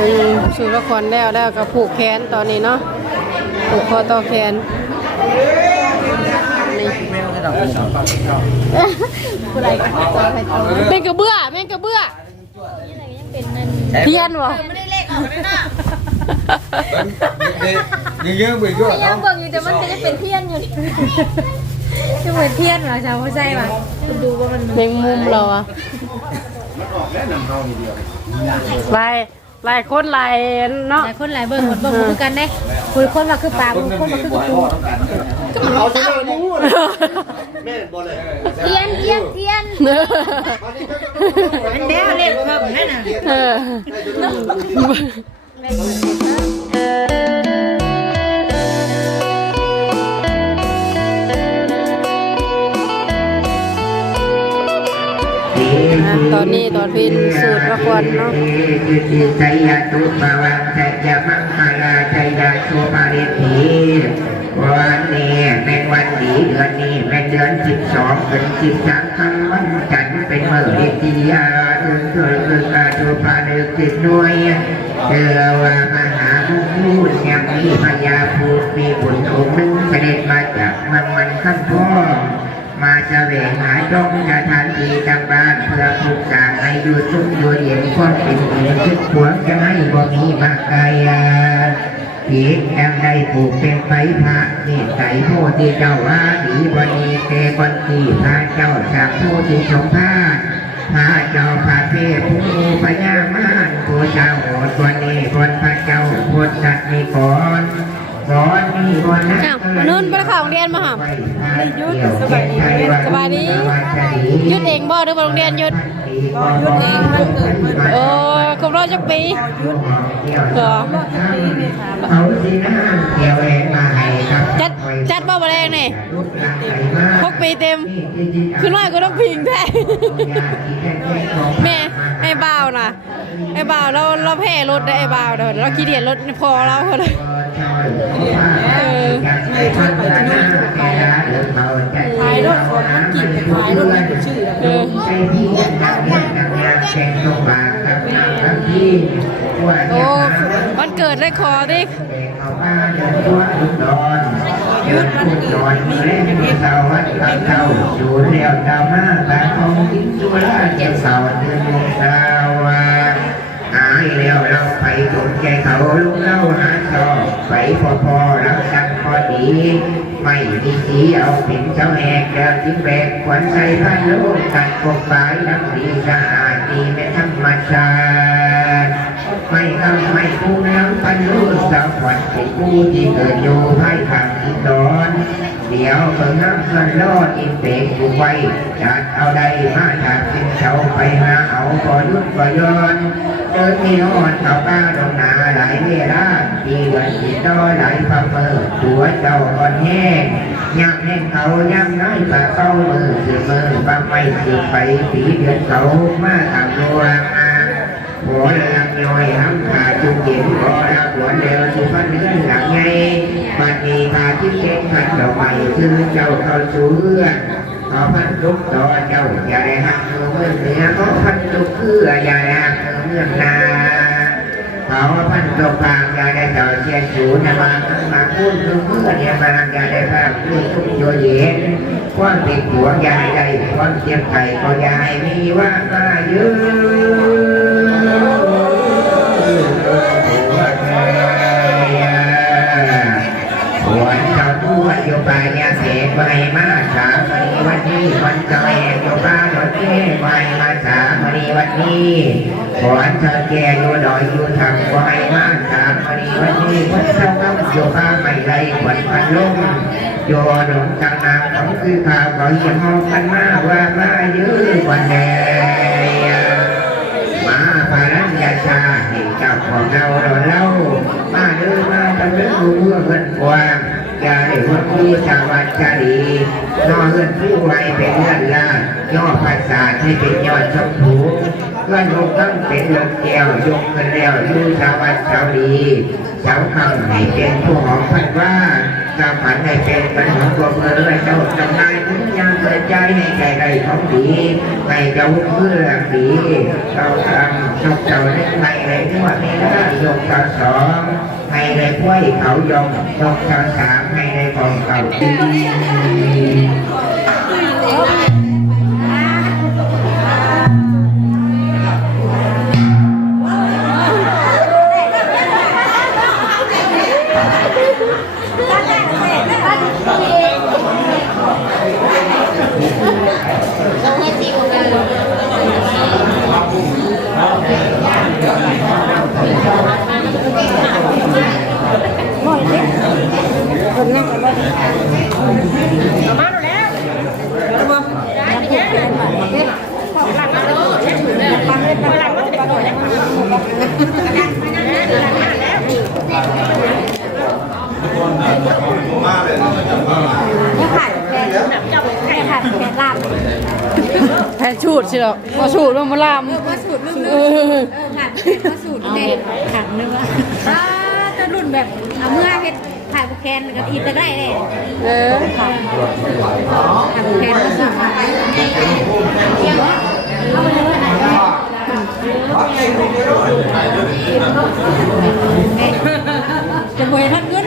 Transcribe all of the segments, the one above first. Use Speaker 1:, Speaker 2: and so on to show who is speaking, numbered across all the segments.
Speaker 1: ถึงสู่ละครแล้วแล้วก็ผูกแขนตอนนี้เนาะผูกคอต่อแขนนี่แม่งกระเบื้อแม่งกระเบื้อเทียนวะ
Speaker 2: ไม่ได้เลขออกเลยนะ
Speaker 3: ยังเยอะไปด้วย
Speaker 2: ยังเบิ่งอยู่แต่มันจะได้เป็นเทียนอยู่นี่จะเหมือนเทียนเหรอชาวเข้าใจป่ะคุณดูว่ามัน
Speaker 1: แมงมุมเราอะลา ยลายคนลายเนาะ
Speaker 2: หลายคนหลายเบิ่งหมดเบิ่งเหมือนกันเด้คุยคนว่าคือปลาบางคนว่าคือกูก็มันเอาเต้าเทียนเทียนเทียนมันเด้เล่นเพิ่มนั่นน่ะ
Speaker 1: อนนี้ตอนพินสูตรละควรเนาะ
Speaker 4: ใจยาตุภาวันใจยามังคลาใจยาโชปาริธีวันนี้เป็นวันดีเดือนนี้เป็นเดือนสิบสองเป็นสิบสามครั้งวันจันทร์เป็นเมื่อเรียกียาเดือนเกิดเกิดกาโชปาริติหน่วยเจอวามหาภูพูดยังมีพญาภูมีบุญองค์หนึ่งเสด็จมาจากมืองมันขั้นพ่อ มาจะเวหาจงจะทานดีจังบ้านเพื่อผูกสางให้ดูชุ่มดูเย็นความเป็นเย็นคิดหวงจะให้บ่มีมากกายผียังได้ผูกเป็นไฟพระนี่ใส่โพธิเจ้าว่าดีวันนี้เตวันที่พระเจ้าจากโพธิสมภารพระเจ้าพระเทพผู้พญามารผู้เจ้าโอดวันนี้คนพระเจ้าพุทธนิกรก่อนนี้วันนั้น
Speaker 1: อ้าวมนุษย์ไปเข้าโรงเรียนมาหา
Speaker 4: ยุดสบายดี
Speaker 1: สบายดีหยุดเองบ่หรือว่าโรงเรียนหยุด
Speaker 4: ยุดเองมันเกิดมัน
Speaker 1: โอ้ครบรอบจักปีเหรอ
Speaker 4: เขาสินะเกี่ยวเองมาให้ครับ
Speaker 1: จัดจัดบ่บ่แรงนี่หกปีเต็ม คือน้อยก็ต้องพิงแท้แม่ไอ้บ่าวน่ะไอ้บ่าวเราเราแพ้รถได้ไอ้บ่าวเด้อเราขี้เดียจรถพอเราเลย
Speaker 4: เออขายรถของมันกินขายรถมันชื่อ
Speaker 1: เออ
Speaker 4: ใช้ที่ยังยังยังยังยังแกงตกปลากับน้ำทั้งที่ว่า
Speaker 1: โอ้
Speaker 4: เนี่ย
Speaker 1: วันเกิดได้คอดิ
Speaker 4: เดินลอยเลยสาวัดเจ้าอยู่เรียวเจ้ามาบางของกินตัวละเจ้าเสาเดือนดวงดาวหายแล้วเราไปตกใจเขาลุกเล่าหาชอบไปพอพอเราจังพอดี ไม่ดีสีเอาเป็นเจ้าแหกเดินทิ้งแบกขวัญใจพันโลกตัดกบฝายน้ำดีสะอาดดีเป็นธรรมชาติ ไม่เอาไม่พูน้ำพันรู้สาวขวัญเป็นผู้ที่เกิดอยู่ภายทางอิดอนเดี๋ยวเบิ่งน้ำมันรอดอินเตกกูไว้จัดเอาได้มาจากเป็นเสาไปหาเอาพอยุดพอยอนเดินที่นอนเต่าป้าดงนาหลายเวลาดีวันที่ต่อหลายพะเมอตัวเจ้าอ่อนแห้งยักแห้งเขาย่ำน้อยปะเก้ามือสือมือบ้างไม่สือไปสีเดือนเขามาตามดวง อาหัวลำน้อยห้ำขาจุกเย็นหัวรักหัวเดียวสุพรรณเรื่องหลังไงปันนีพาที่เช็คพันดอกไม้คือเจ้าเข้าสู่เอื้อนขอพันลุกต่อเจ้าอย่หักเมื่อเหนือขอพันลุกเพื่ออย่หักเมื่อนาขอพันตกพางอย่าได้ต่อเชียนสูนะมามาพูดเมื่อเนี่ยมาอย่าได้ภาพพูดทุกโยเย็นความติดหัวอย่าได้ความเจ็บไก่ก็ยาให้มีว่ามาเยอะ นนี้วันนี้วันเจ้าแก่ยูดอยอยู่ทำไว้มาสามวันนี้วันนี้วันเจ้าต้องอยู่ป่าไม่ไรขวัญพันลมโยดงจังนาของคือข่าวก็ยังมองกันมาว่ามาเยอะวันแดมาพารัญญาชาเห็นเจ้าของเราเราเล่ามาเดินมาตะเดินรู้เมื่อเงินกว้างอย่าได้หัวคู่ชาวัชาดีนอเงินผู้ไวเป็นเงินลาดย่อภาษาให้เป็นยอดชมพู พื่อนลงตั้งเป็นลงแก้วยกกันแล้วยู่ชาววัดชาวดีเสาคำให้เป็นผู้หอมพันว่าสามผันให้เป็นปัญหาตัวเมื่อไรเจ้าจำนายถึงยังเปิดใจให้ใจใดท้องดีให้เจ้าเพื่อดีเจ้าทำชกเจ้าเล่นให้ในนวดนี้นะยกตาสองให้ในพ้วยเขายงยกตาสามให้ในกองเขาดี
Speaker 1: แพนชูดสิหรอกมาชูดลงมาลาม
Speaker 2: ว่าสูตรรุ่น
Speaker 1: เออ
Speaker 2: เออผัดเป็นว่าสูตรเด็ดขังนึงว่าอ่าจะรุ่นแบบเอาเมื่อเฮ็ดถ่ายบุแคนกับอีกจะได้เลย
Speaker 1: เออ
Speaker 2: ถ่ายบุแคนก็สูตรจะบวยทัดเงิน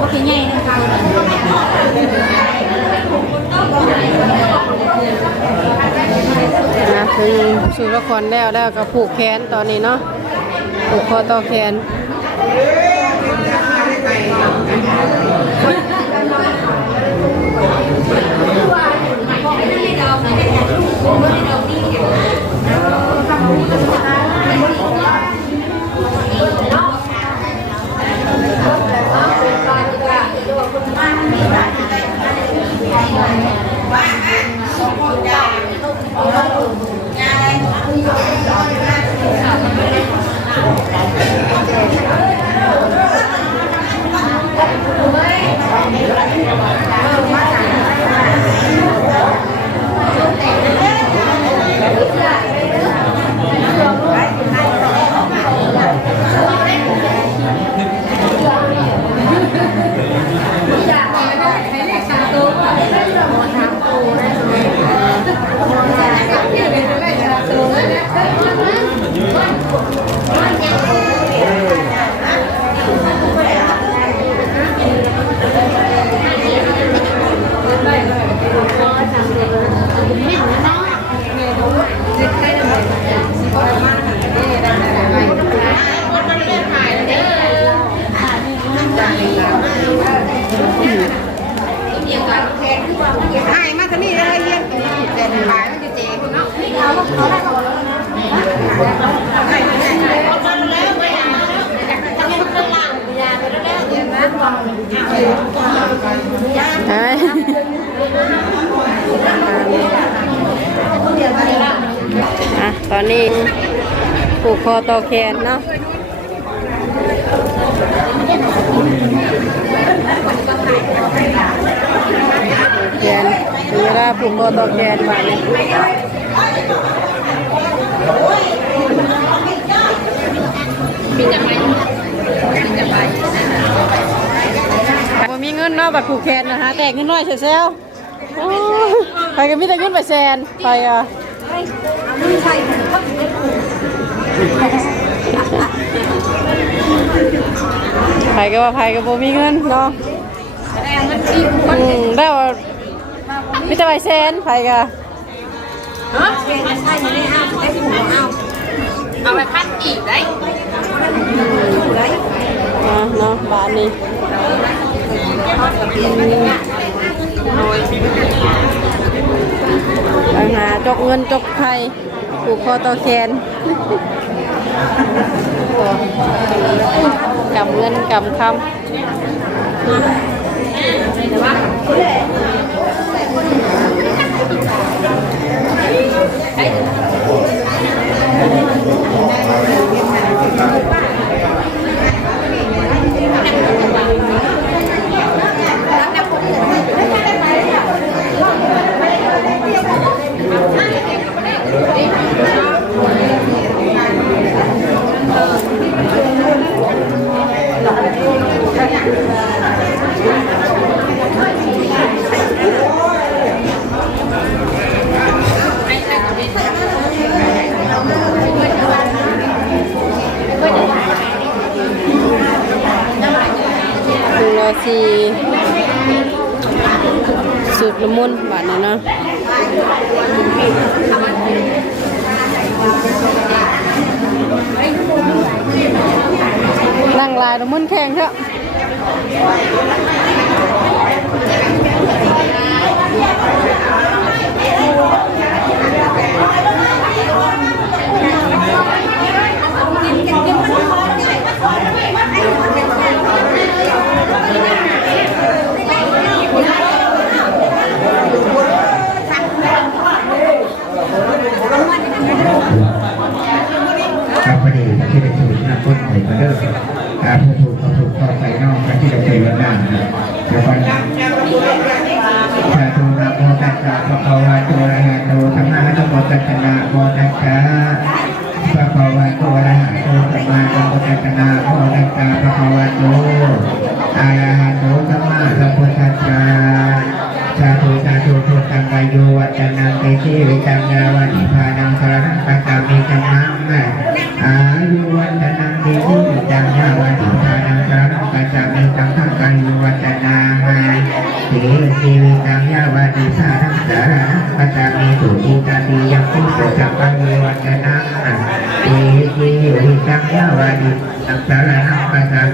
Speaker 2: ก็คือใหญ่ นะคื
Speaker 1: อสูตรละครแล้วแล้วก็ผูกแขนตอนนี้เนาะผูกคอต่อแขน
Speaker 3: ไอ้มาทางนี้เลยเยี่ยมแต่ขายมันจะเจ๊คุณเนาะ
Speaker 1: เอะตอนนี้ผูกคอต่อแขนเนาะแขนเวลาผูกคอต่อแขนมาเนี่ย บ่มีเงินเนาะบัตรผูกแขนนะฮะแต่เงินน้อยเสียเซลโอ้ยไปกันมีแต่เงินไปแสนไปอะไปก็ว่าไปก็บ่มีเงินเนาะอืมได้ว่ามีแต่ไปแสนไปก็
Speaker 3: เอาไปพัดอีกได้
Speaker 1: อะเนาะบ้านนี้ไปหาจกเงินจกไข่ผูกคอต่อแขนกำเงินกำคำคื อสีสุดละมุนบานี้เนาะนั่งลายละมุนแข็งเถอะ
Speaker 4: ครั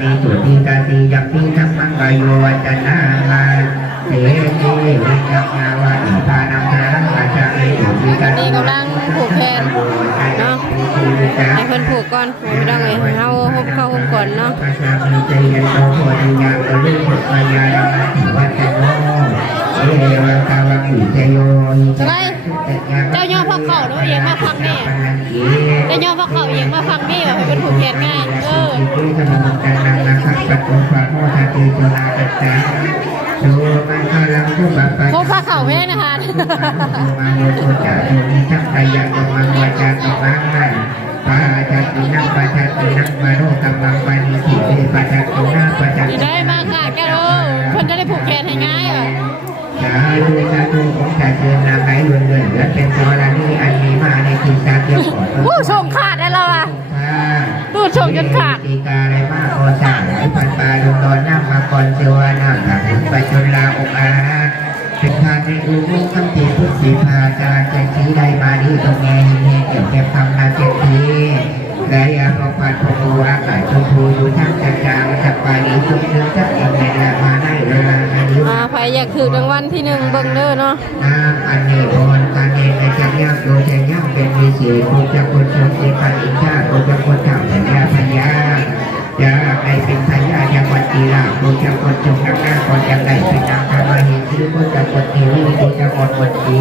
Speaker 4: ติสุติตาติยังพุทธจักปังยุวัฒนามาเทวิจังยาวาอิทานังนารังอาจจามิสุติตาติ
Speaker 1: กำลังผูกแขนเนาะให้เพิ่นผูกก่อนให้พี่น้องเลยเฮาฮบเข้าฮบก่อนเนาะ
Speaker 4: อุเตโย
Speaker 1: เจ้าย่อพระเข่าเนาะเอียงมาฟังนี่เจ้าย่อพระเข่าเอียงมาฟังนี่ว่าให้เพิ่นผูกแขนง่ายเออ
Speaker 4: ที่ธรนนังนะครับปัจจุบันโมทัติโจนากัจจาดูมันกำลังทุบปะ
Speaker 1: พบพระเข่าแม่นะคะ
Speaker 4: มาโยโตจาโยนิทัพพยัญชนะวาจตมังมันปาจัตตินังปาจัตตินังมาโนกัมมังปานิสิเตปาจัตตินังปาจัตติ
Speaker 1: นี่ได้มาค่ะแกโลเพิ่นจะได้ผูกแขนให้ง่ายอะ
Speaker 4: สาธุสาธุของชาเชิญนางไหลเรือนเรือนและเป็นธรรมดานี้อันมีมาในทีสาเดียวก่อน
Speaker 1: โอ้ชงขาดได้แล้วอะดูดชงจนขาด
Speaker 4: ตีกาอะไรมากโอชาไหลพันปลาดวงดอนน้ำมาก่อนเทวานาถาหุนไปจนลาองอาเป็นทานในอุโมงค์คำตีพุทธีพาจารย์ใจสี งวัลที่
Speaker 1: หนึ่งเบิ่งเด้อเนาะ
Speaker 4: น้ำอันนี้พรการเองในจักรยานโดยจักรยานเป็นมีสีภูจะคนชมเอกอินชาภูจะคนเจ้าสัญญาพญาจะไอเป็นพญาจะคนกีฬาภูจะคนชมนักหน้าคนจะได้เป็นนางธรรมหินชื่อภูจะคนเทวีภูจะคนคนดี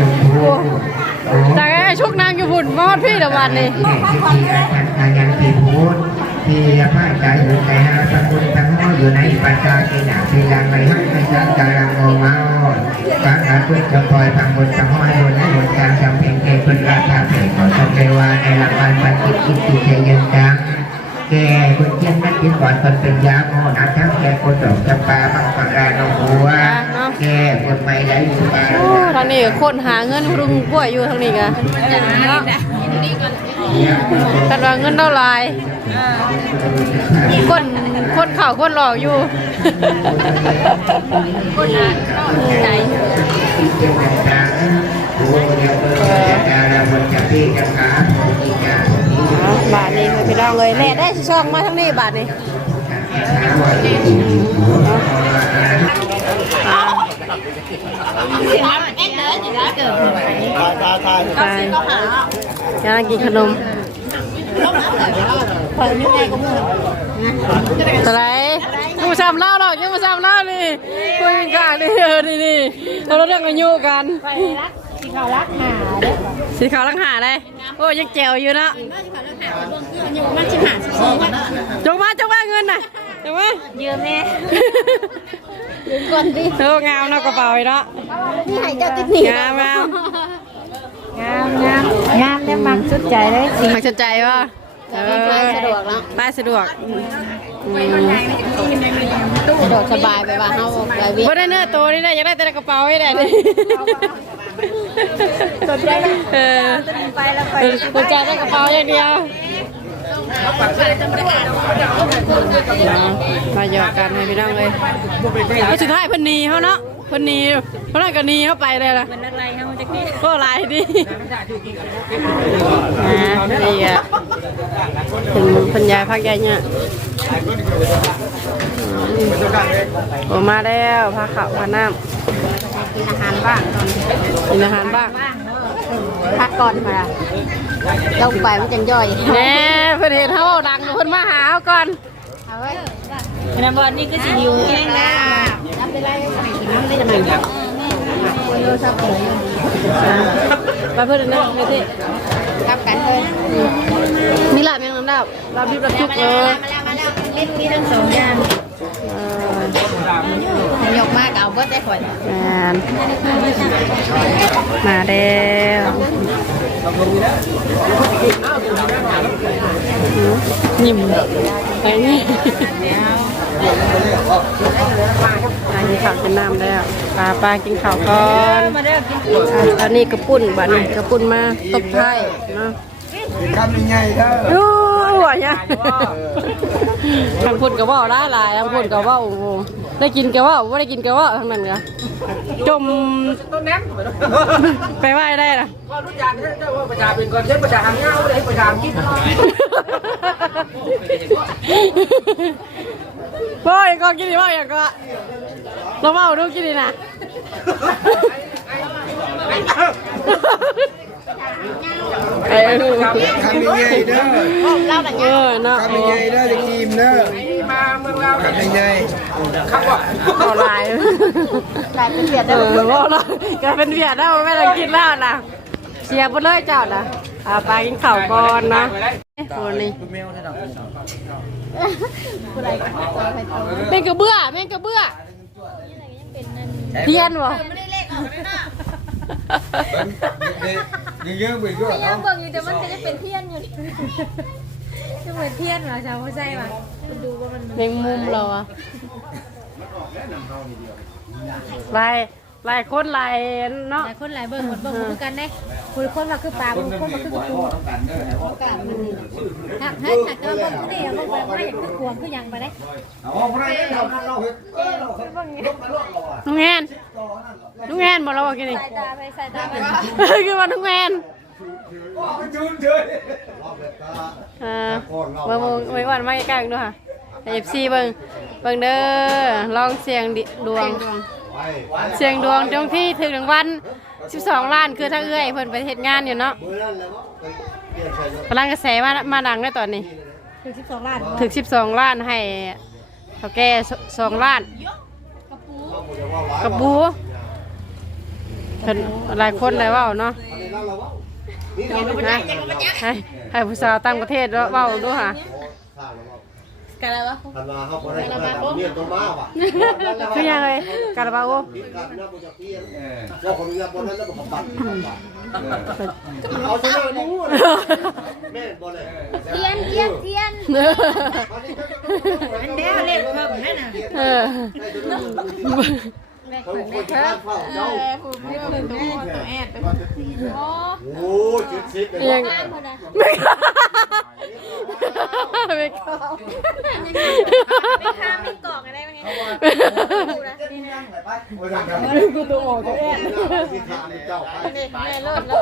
Speaker 4: สักการะชมพู
Speaker 1: จากไอ้ชุกนางอยู่พุ่นมอดพี่ละวันนี่
Speaker 4: ที่ที่อาจารย์อายันทีพูดที่พระใจอยู่ใจหาสมุนทั้งห้ออยู่ในปัจจาทีหนาทีลังในห้องในจังกาลังโมเมาการอาคุยจะปล่อยพังบนทั้งห้อยบนในบนการจำเพลงเกพุนราคาเพลงขอชมเทวาในหลักการปัจจิตกิจเจยันจังแกคนเจียนนักกินก่อนคนเป็นยาโมนะทั้งแกคนดอกจำปาบังปะราโนหัว แกคนไม่ได้อยู่ปา
Speaker 1: โอ้ทางนี้คนหาเงินรุงกล้วยอยู่ทางนี้กะเนกันว่าเงินเท่าไรคนคนเข่าคนหลอกอยู่
Speaker 2: คนอะต้องใจ
Speaker 4: ต่างๆโอ้เดี๋ยวเปิดจะดาราบนจะพี่จะ ขาโอ้ยจะ
Speaker 1: บาทนี้พี่น้องเลยแหล่ได้ช่องมาทั้งนี้บาทนี้อ่ากำลังกินขนมอะไรยังมาซ้ำเล่าหรอกยังมาซ้ำเล่านี่คุยกันกลางนี่เออนี่นี่เราเรื่องอายุกัน
Speaker 2: ไปรักที่เขาวรักหาเด้อ
Speaker 1: สีขาวลังหาเลยโอ้ยังแจ๋วอยู่นะ
Speaker 2: มันอยู่มันสิหาสิบสี่
Speaker 1: จงมาจงมาเงินน่ะจงมาเยื
Speaker 2: มแน่ยืม ก่อนดิ
Speaker 1: โอ้งามเนาะกระเป๋าอีกเนาะ
Speaker 2: นี่ให้เจ้าติดหนี
Speaker 1: งามงาม
Speaker 2: งามงามงามได้มักสุดใจเลยสิ
Speaker 1: มันสนใจว่าเออ
Speaker 2: ไปสะดวกแล้ว
Speaker 1: ไปสะดวกอืม
Speaker 2: สะดวกสบายไปว่าเฮาไปวิ่ง
Speaker 1: บ่ได้เนื้อตัวนี่ได้อยากได้แต่กระเป๋าให้ได้ดิ
Speaker 2: สนใจไหม
Speaker 1: เออ
Speaker 2: ไปแล้วไป
Speaker 1: สนใจแต่กระเป๋าอย่างเดียว มาหยอกกันให้พี่น้องเลยเอาสุดท้ายเพิ่นหนีเขาเนาะเพิ่นหนีเพราะนั่นก็หนีเข้าไปเลยล่ะ
Speaker 2: เป็นอะไรเฮาจักนี่
Speaker 1: ก็หลายดินะนี่อะเป็นปัญญาพักใหญ่เนี่ยโอมาแล้วพาข้าวพาน้ำ
Speaker 2: กินอาหารบ้าง
Speaker 1: กินอาหารบ้าง
Speaker 2: พักก่อนค่ะลงไปมันจังย่อย
Speaker 1: แน่เพื่อนเห็นเขาดังเพื่อนมาหาเขาก่อน
Speaker 2: เอาไว้ในบอลนี่ก็สิอยู่เองนะน้ำไปไล่น้ำได้จังไงโยซับเลย
Speaker 1: ไปเพื่อนนั่งไปที่
Speaker 2: กลับกันเลย
Speaker 1: มีลาบยังน้ำดาบลาบดิบลาบจุกเออ
Speaker 2: เล่นมีทั้งสองอย่าง
Speaker 1: เออย
Speaker 2: กมากเอาเบิดได้ข่อย
Speaker 1: งานมาแล้วยิ้มไปนี่อันนี้ข้าวกินน้ำแล้วปลาปลากินข้าวก่อน
Speaker 2: มาเด้อกิน
Speaker 1: อะอันนี้กระปุ่นบัดนี้กระปุ่นมาตบไทยเนาะ
Speaker 4: คำยังไงเด้อ
Speaker 1: โอ้หัวเนี่ย ทางพุ่นก็เว่าหลายหลายทางพุ่นก็เว่าโอ้โหได้กินก็เว่าไม่ได้กินก็เว่าทั้งนั้นก็จมไปไหว้ได้ล่ะ
Speaker 5: ก็รู้จักเนี่ยเจ้าว่าประชาเป็นคนเช่นประชาหางเงาเลยประชาคิด
Speaker 1: โอ้ยก็กินดีว่าอย่างก็เราเมาดูกินดีนะ เออ
Speaker 4: คำยังไงเด้อ
Speaker 2: เอ
Speaker 1: อเนาะ
Speaker 4: คำยังไงเด้อจะกิมเด้อ
Speaker 5: มาเมืองเรา
Speaker 4: คำยังไง
Speaker 5: ครับว่า
Speaker 1: เอาลาย
Speaker 2: ลายเป็นเปียดได้
Speaker 1: เออว่าเราก็เป็นเวียดแล้ไม่ต้องกินแล้วนะเสียไปเลยเจ้านะอ่าปกินข้าวก่อนนะโอ้นี่แม่งกระเบื้อแม่งกระเบื้อเทียนวะ
Speaker 4: ยังเยอะไปด้วย
Speaker 2: ยังเบิ่งอยู่แต่มันจะได้เป็นเทียนอยู่นี่จะเหมือนเทียนเหรอชาวไม่ใช่ป่ะคุณดูว่ามัน
Speaker 1: แมงมุมเราอะไป ยลายคนลายเนาะ
Speaker 2: หลายคนหลายเบิ่งหมดเบิ่งเหมือนกันเด้คุณคนมาคือปลาบางคนมาคือกระปูถ้าถ้าถ้าเจอเบิ่งคือนี่บางคนไม่เห็นคือกวงคือยังไปได้
Speaker 4: เอาพระเจ้าทำเราเห็น
Speaker 1: ลุงแอนลุงแอนบอกเราว่ากินนี่
Speaker 2: สายตาไปสายตาไป
Speaker 1: คือว่าลุงแอน
Speaker 4: จุนเฉย
Speaker 1: อ่าเบิ่งเบิ่งไว้วันมาใกล้ๆด้วยค่ะเอฟซีเบิ่งเบิ่งเด้อลองเสียงดิดวง เสียงดวงตรงที่ถึงรางวัล12 ล้านคือถ้าเอื้อยเพิ่นไปเฮ็ดงานอยู่เนาะกำลังกระแสมามาดังในตอนนี้
Speaker 2: ถึงสิบสองล้าน
Speaker 1: ถึง 12 ล้านให้เท่าแก่สองล้านกระปูเพิ่นหลายคนเลยเว้าเนาะนะให้ให้ผู้สาวต่างประเทศเว้าดูค่ะ
Speaker 2: กันอะไรวะ
Speaker 6: ธันวาเขาบ่ได้เขาได้เมียนตัวมาว่ะ
Speaker 1: คือยังไงกระเป๋า
Speaker 6: มีการนับบ่จากเพียนว่าคนนับบ่นั้นแล้วบ่ขบัตรเอาซะเลยมู้แม่บ่เลย
Speaker 2: เทียนเทียนเทียนอันเดียวเล่นเพิ่มนั่นน่ะ
Speaker 1: เออ
Speaker 6: เขาคนที่บ้านเฝ้าเจ้าโอ้จุดสิบเลย
Speaker 1: ยังไม่เข้าไม่เข้า
Speaker 2: ไม่ข้ามไม่กอกอะไรบ้างไง
Speaker 1: กูตัวออกตัวแอน
Speaker 6: เจ้าไป
Speaker 2: แม่เลิศแล้ว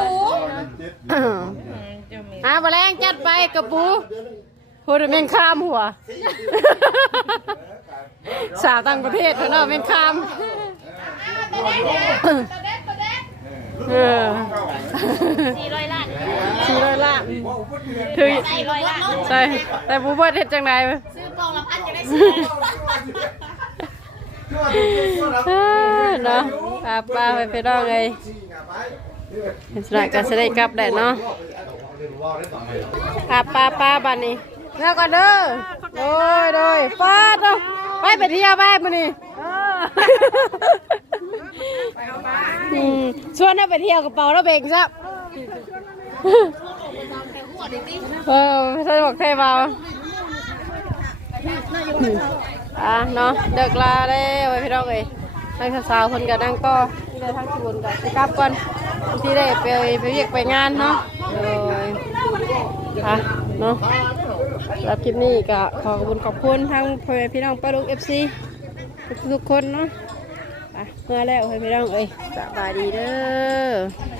Speaker 1: อะมาแรงจัดไปกระปูโหดเมนข้ามหัว สาวต่างประเทศเนาะเมนข้าม เออ
Speaker 2: สี่ร้อยล้าน
Speaker 1: สี่ร้อยล้านถึง
Speaker 2: สี่ร้อยล้าน
Speaker 1: ใช่แต่บูเบิร์ดเฮ็ดจังไดวะ
Speaker 2: ซื้อกล่องละพันจะได้ซื้อ
Speaker 1: เออเนาะป้าป้าไปไปน้องเลยสระกันจะได้กลับได้เนาะป้าป้าป้าบันนี้แล้วก็เด้อโดยโดยป้าเนาะไปไปเที่ยวไปมื้อนี้ อืมชวนให้ไปเที่ยวกระเป๋าแล้วเบ่งซะเออไม่ใช่บอกใครเบาอะเนาะเด็กลาได้ไว้พี่น้องเอ้ยให้สาวๆคนกันนั่งก็ที่ได้ทั้งสิบุญกับกลับก่อนที่ได้ไปไปเรียกไปงานเนาะเลยค่ะเนาะรับคลิปนี้ก็ขอขอบคุณขอบคุณทั้งพี่น้องป้าลูกเอฟซีทุกๆคนเนาะ เมื่อแล้วให้พี่น้องเอ้ยสบายดีเด้อ